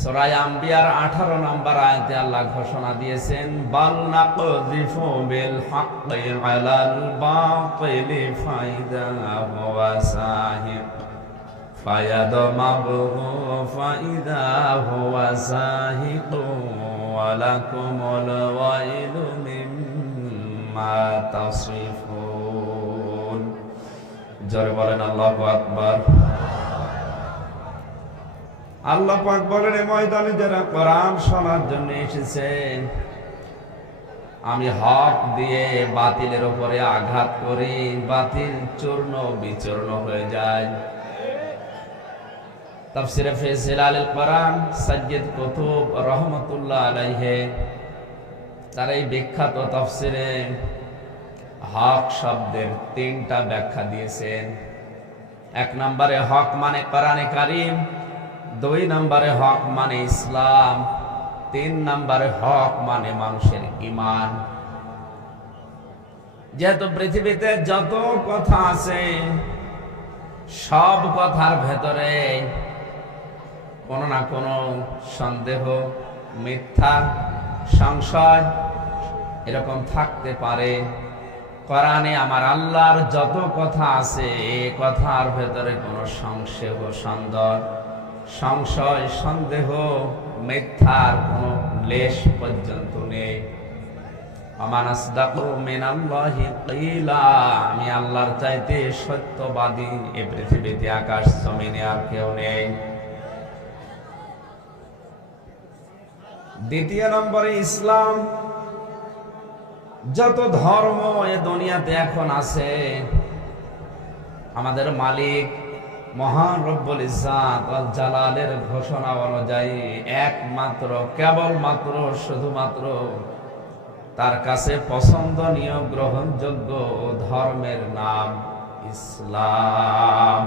সূরা আম্বিয়ার 18 নম্বর আয়াতে আল্লাহ ঘোষণা দিয়েছেন, বাল নাকযিফু বিল হাক্কি আলাল বাতিলি ফাইদা হুয়া সাহিক ফায়াদমাগহু ফাইদা হুয়া সাহিক ওয়া লাকুমুল ওয়াইলু মিম্মা তাসিফুন। জোরে বলেন আল্লাহু আকবার। আল্লাহ পাক বলেন, এই ময়দানে যারা কোরআন শোনার জন্য এসেছেন, আমি হক দিয়ে বাতিলের উপরে আঘাত করি, বাতিল চূর্ণ বিচূর্ণ হয়ে যায়। তাফসীরে ফি জিলালিল কোরআন সাইয়্যিদ কুতুব রাহমাতুল্লাহ আলাইহি তার এই বিখ্যাত তাফসীরে হক শব্দের 3টা ব্যাখ্যা দিয়েছেন। 1 নম্বরে হক মানে কোরআনে কারীম, 2 নম্বরে হক মানে ইসলাম, 3 নম্বরে হক মানে মানুষের ঈমান। যেহেতু পৃথিবীতে যত কথা আছে, সব কথার ভেতরে কোনো না কোনো সন্দেহ, মিথ্যা, সংশয় এরকম থাকতে পারে। কোরআনে আমার আল্লাহর যত কথা আছে, এই কথার ভেতরে কোনো সংশয়, সন্দেহ, মিথ্যার কোনো লেশ পর্যন্ত নেই। আমান আসদাকু মিনাল্লাহি কিলা, আমি আল্লাহর চাইতে সত্যবাদী এই পৃথিবীতে আকাশ জমিনে আর কেউ নেই। 2 নম্বরে ইসলাম। যত ধর্ম এ দুনিয়াতে এখন আছে, আমাদের মালিক মহান রব্বুল ইজ্জাত ওয়াল জালালের ঘোষণা অনুযায়ী একমাত্র, কেবলমাত্র, শুধুমাত্র তার কাছে পছন্দনীয়, গ্রহণযোগ্য ধর্মের নাম ইসলাম।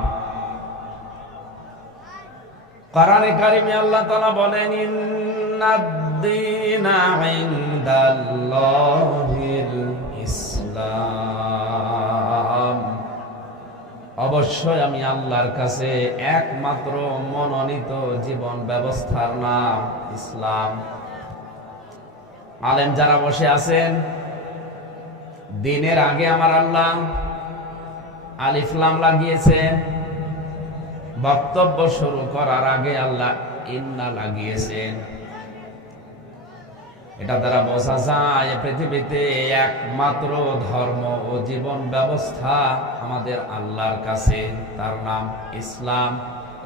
কোরআনে কারিমে আল্লাহ তাআলা বলেন, ইন্নাদ-দীনা ইনদাল্লাহিল ইসলাম, অবশ্যই আমি আল্লাহর কাছে একমাত্র মনোনীত জীবন ব্যবস্থার নাম ইসলাম। আলেম যারা বসে আছেন, দিনের আগে আমার আল্লাহ আলিফ লাম লাগিয়েছেন, বক্তব্য শুরু করার আগে আল্লাহ ইন্না লাগিয়েছেন। এটা দ্বারা বোঝা যায় পৃথিবীতে একমাত্র ধর্ম ও জীবন ব্যবস্থা আমাদের আল্লাহর কাছে, তার নাম ইসলাম।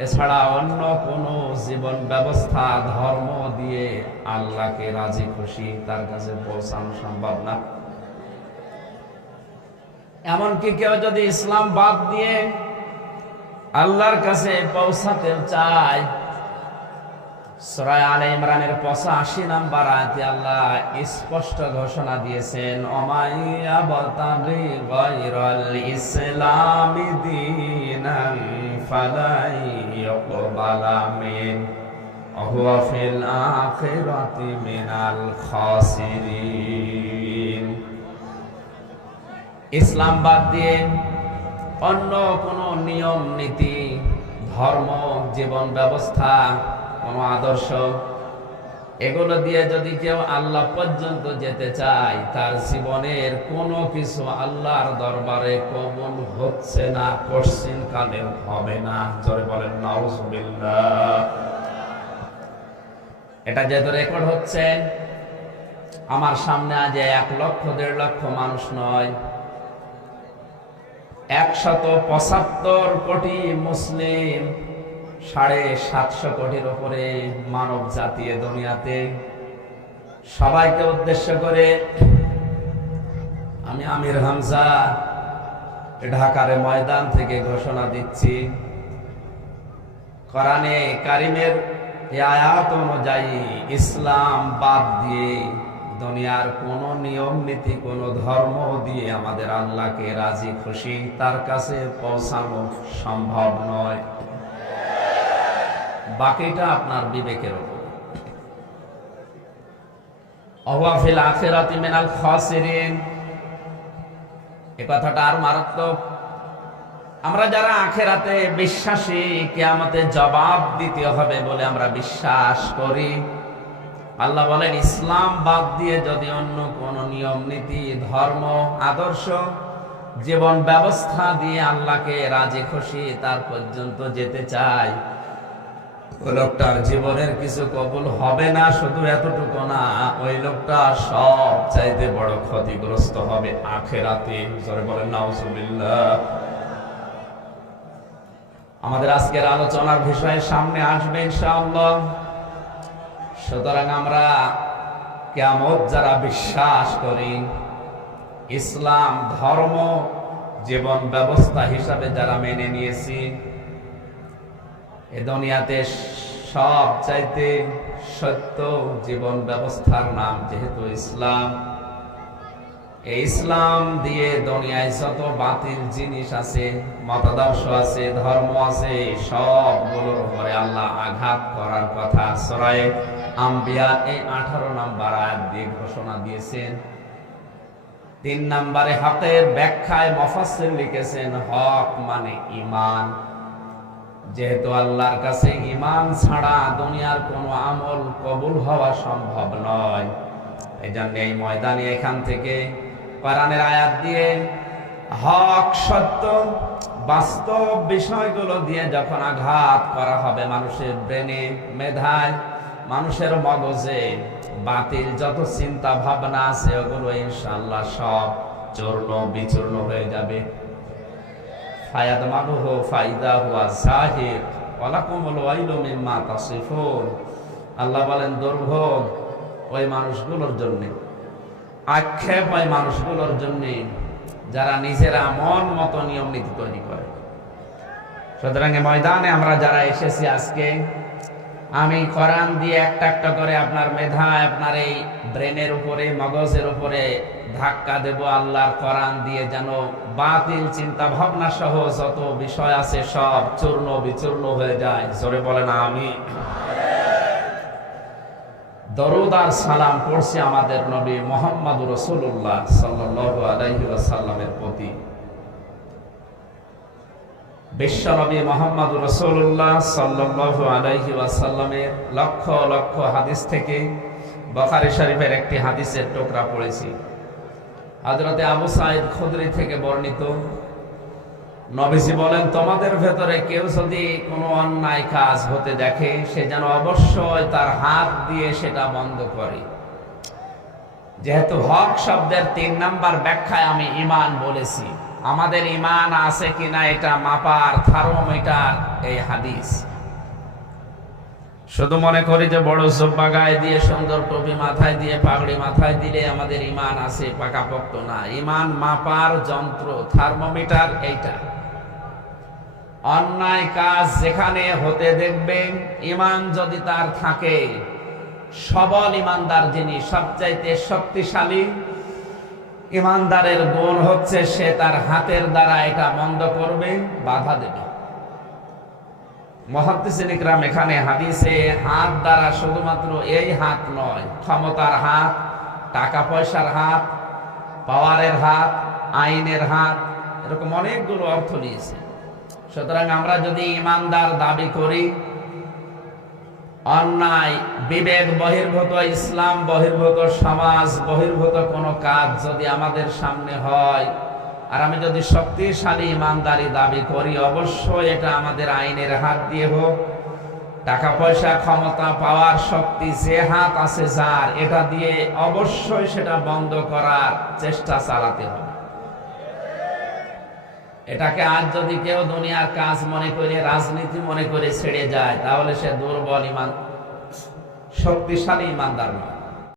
এছাড়া অন্য কোনো জীবন ব্যবস্থা, ধর্ম দিয়ে আল্লাহকে রাজি খুশি তার কাছে পৌঁছানো সম্ভব না। এমনকি কেউ যদি ইসলাম বাদ দিয়ে আল্লাহর কাছে পৌঁছাতে চায়, সূরা আলে ইমরানের 85 নম্বর আয়াতে আল্লাহ স্পষ্ট ঘোষণা দিয়েছেন, অমাইয়াবতাগি গায়রাল ইসলামি দীনান ফালাই ইউকবালা মিন ওয়া হুয়া ফিল আখিরাতি মিনাল খাসিরিন। ইসলাম বাদ দিয়ে অন্য কোনো নিয়ম নীতি, ধর্ম, জীবন ব্যবস্থা, কোনো আদর্শ, এগুলো দিয়ে যদি কেউ আল্লাহ পর্যন্ত যেতে চায়, তার জীবনের কোনো কিছু আল্লাহর দরবারে কবুল হচ্ছে না, কোশ্চিন কালেও হবে না। জোরে বলেন নাউজুবিল্লাহ। এটা যেহেতু রেকর্ড হচ্ছে, আমার সামনে আজ 1 লক্ষ 1.5 লক্ষ মানুষ নয়, 175 কোটি মুসলিম, 750 কোটির উপরে মানব জাতি দুনিয়াতে, সবাইকে উদ্দেশ্য করে আমি আমির হামজা ঢাকার ময়দান থেকে ঘোষণা দিচ্ছি, কোরআনে কারিমের এই আয়াত অনুযায়ী ইসলাম বাদ দিয়ে দুনিয়ার কোনো নিয়ম নীতি, কোনো ধর্ম দিয়ে আমাদের আল্লাহকে রাজি খুশি তার কাছে পৌঁছানো সম্ভব নয়। বাকিটা আপনার বিবেকের উপর। ওয়া ফিল আখিরাতি মিনাল খাসিরিন, এই কথাটা আর মারাত্মক। আমরা যারা আখেরাতে বিশ্বাসী, কিয়ামতে জবাব দিতে হবে বলে আমরা বিশ্বাস করি, আল্লাহ বলেন ইসলাম বাদ দিয়ে যদি অন্য কোন নিয়ম নীতি, ধর্ম, আদর্শ, জীবন ব্যবস্থা দিয়ে আল্লাহকে রাজি খুশি তার পর্যন্ত যেতে চাই, ওই লোকটার জীবনের কিছু কবুল হবে না। শুধু এতটুকু না, ওই লোকটা সব চাইতে বড় ক্ষতিগ্রস্ত হবে আখেরাতে। জোরে বলেন নাউজুবিল্লাহ। আমাদের আজকের আলোচনার বিষয়ে সামনে আসবে ইনশাআল্লাহ। সুতরাং আমরা কিয়ামত যারা বিশ্বাস করি, ইসলাম ধর্ম জীবন ব্যবস্থা হিসাবে যারা মেনে নিয়েছি, এ দুনিয়াতে সব চাইতে সত্য জীবন ব্যবস্থার নাম যেহেতু ইসলাম, এই ইসলাম দিয়ে দুনিয়ায় যত বাতিল জিনিস আছে, মতাদর্শ আছে, ধর্ম আছে, সবগুলোর উপরে আল্লাহ আঘাত করার কথা সূরা আম্বিয়া এই 18 নম্বর আয়াত দিয়ে ঘোষণা দিয়েছেন। 3 নম্বরে হকের ব্যাখ্যায় মুফাসসির লিখেছেন হক মানে ঈমান। যেহেতু আল্লাহর কাছে ঈমান ছাড়া দুনিয়ার কোনো আমল কবুল হওয়া সম্ভব নয়, এইজন্য এই ময়দানে এখান থেকে কোরআনের আয়াত দিয়ে হক, সত্য, বাস্তব বিষয়গুলো দিয়ে যখন আঘাত করা হবে মানুষের ব্রেনে, মেধায়, মানুষের মগজে, বাতিল যত চিন্তা ভাবনা আছে ওগুলো ইনশাআল্লাহ সব চূর্ণ বিচূর্ণ হয়ে যাবে। ফায়াদমাগুহু ফাইদা হুয়া যাহিক ওয়ালাকুমুল ওয়াইলু মিম্মা তাসিফুন। আল্লাহ বলেন দুর্ভোগ ওই মানুষগুলোর জন্য, আক্ষেপ ওই মানুষগুলোর জন্য যারা নিজেরা মন মতো নিয়ম নীতি তৈরি করে। সুতরাং এই ময়দানে আমরা যারা এসেছি আজকে, আমি কোরআন দিয়ে একটা একটা করে আপনার মেধায়, আপনার এই ব্রেনের উপরে, মগজের উপরে ধাক্কা দেব আল্লাহর কোরআন দিয়ে, যেন বাতিল চিন্তা ভাবনা সহ যত বিষয় আছে সব চূর্ণ বিচূর্ণ হয়ে যায়। জোরে বলেন আমিন। দরুদ আর সালাম পড়ছি আমাদের নবী মুহাম্মদুর রাসূলুল্লাহ সাল্লাল্লাহু আলাইহি ওয়াসাল্লামের প্রতি। বিশ্ব নবী মুহাম্মদুর রাসূলুল্লাহ সাল্লাল্লাহু আলাইহি ওয়াসাল্লামের লক্ষ লক্ষ হাদিস থেকে বুখারী শরীফের একটি হাদিসের টুকরা পড়েছি। হযরতে আবু সাঈদ খুদরি থেকে বর্ণিত, নবীজি বলেন, তোমাদের ভেতরে কেউ যদি কোনো অন্যায় কাজ হতে দেখে, সে যেন অবশ্যই তার হাত দিয়ে সেটা বন্ধ করে। যেহেতু হক শব্দের 3 নাম্বার ব্যাখ্যায় আমি ঈমান বলেছি, আমাদের ঈমান আছে কিনা এটা মাপার থার্মোমিটার এই হাদিস। শুধু মনে করি যে বড় জুব্বা গায়ে দিয়ে, সুন্দর টুপি মাথায় দিয়ে, পাগড়ি মাথায় দিলে আমাদের ঈমান আছে, পাকাপোক্ত না। ঈমান মাপার যন্ত্র, থার্মোমিটার এইটা। অন্যায় কাজ যেখানে হতে দেখবেন, ঈমান যদি তার থাকে, সবল ঈমানদার যিনি, সবচাইতে শক্তিশালী ঈমানদারের গুণ হচ্ছে সে তার হাতের দ্বারা এটা বন্ধ করবে, বাধা দেবে। মুহাদ্দিসিন ইকরাম এখানে হাদিসে হাত দ্বারা শুধুমাত্র এই হাত নয়, ক্ষমতার হাত, টাকা পয়সার হাত, পাওয়ারের হাত, আইনের হাত, এরকম অনেকগুলো অর্থ নিয়েছে। সুতরাং আমরা যদি ঈমানদার দাবি করি, অন্যায়, বিবেক বহির্ভূত, ইসলাম বহির্ভূত, সমাজ বহির্ভূত কোনো কাজ যদি আমাদের সামনে হয়, আর আমি যদি শক্তিশালী ঈমানদারি দাবি করি, অবশ্যই এটা আমাদের আইনের হাত দিয়ে হোক, টাকা পয়সা, ক্ষমতা, পাওয়ার, শক্তি যে হাত আছে যার, এটা দিয়ে অবশ্যই সেটা বন্ধ করার চেষ্টা চালাতে হবে। এটাকে আজ যদি কেউ দুনিয়ার কাজ মনে করে, রাজনীতি মনে করে ছেড়ে যায়, তাহলে সে দুর্বল ঈমান, শক্তিশালী ঈমানদার নয়।